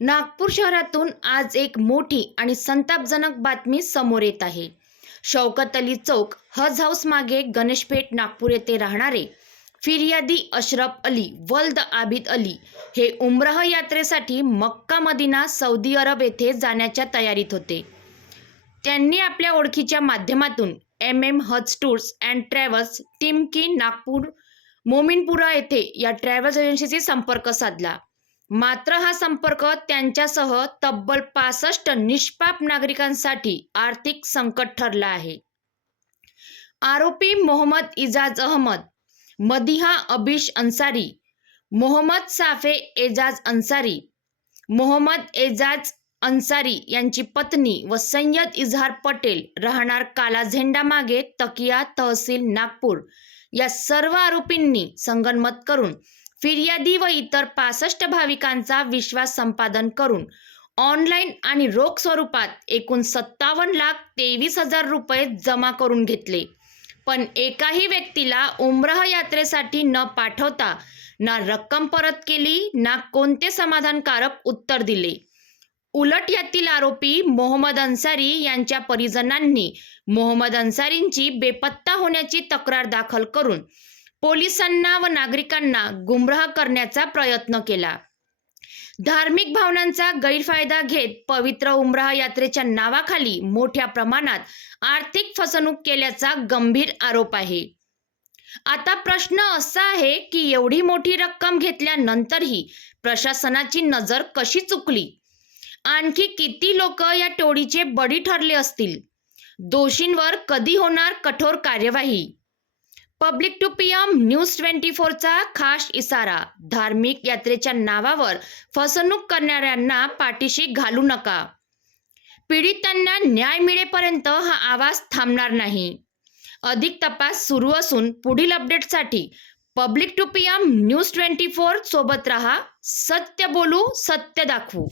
नागपूर शहरातून आज एक मोठी आणि संतापजनक बातमी समोर येत आहे. शौकत अली चौक हज हाऊस मागे गणेशपेठ नागपूर येथे राहणारे फिर्यादी अशरफ अली वल्द आबिद अली हे उमराह यात्रेसाठी मक्का मदिना सौदी अरब येथे जाण्याच्या तयारीत होते. त्यांनी आपल्या ओळखीच्या माध्यमातून M M Haj tours and travels Timki Nagpur Mominpura येथे या ट्रॅव्हल्स एजन्सीशी संपर्क साधला. मात्र हा संपर्क त्यांच्यासह तब्बल पासष्ट निष्पाप नागरिकांसाठी आर्थिक संकट ठरला आहे. आरोपी मोहम्मद इजाज अहमद मदिहा अबिश अन्सारी मोहम्मद साफे एजाज अन्सारी मोहम्मद एजाज अन्सारी यांची पत्नी व सय्यद इजहार पटेल राहणार काला झेंडा मागे तकिया तहसील नागपूर या सर्व आरोपींनी संगनमत करून फिर्यादी व इतर पासष्ट भाविकांचा विश्वास संपादन करून ऑनलाईन आणि रोख स्वरूपात एकूण सत्तावन्न लाख तेवीस हजार रुपये जमा करून घेतले. पण एकाही व्यक्तीला उमराह यात्रेसाठी न पाठवता ना रक्कम परत केली ना कोणते समाधानकारक उत्तर दिले. उलट यातील आरोपी मोहम्मद अन्सारी यांच्या परिजनांनी मोहम्मद अन्सारींची बेपत्ता होण्याची तक्रार दाखल करून पोलिसांना व नागरिकांना गुमराह करण्याचा प्रयत्न केला. धार्मिक भावनांचा गैरफायदा घेत पवित्र उमराह यात्रेच्या नावाखाली मोठ्या प्रमाणात आर्थिक फसवणूक केल्याचा गंभीर आरोप आहे. आता प्रश्न असा आहे की एवढी मोठी रक्कम घेतल्यानंतरही प्रशासनाची नजर कशी चुकली? आणखी किती लोक या टोळीचे बळी ठरले असतील? दोषींवर कधी होणार कठोर कार्यवाही? Public to P M news twenty फोरचा खास इशारा. धार्मिक यात्रेच्या नावावर फसवणूक करणाऱ्यांना पाठीशी घालू नका. पीडितांना न्याय मिळेपर्यंत हा आवाज थांबणार नाही. अधिक तपास सुरू असून पुढील अपडेटसाठी public two P M news twenty four सोबत रहा. सत्य बोलू सत्य दाखवू.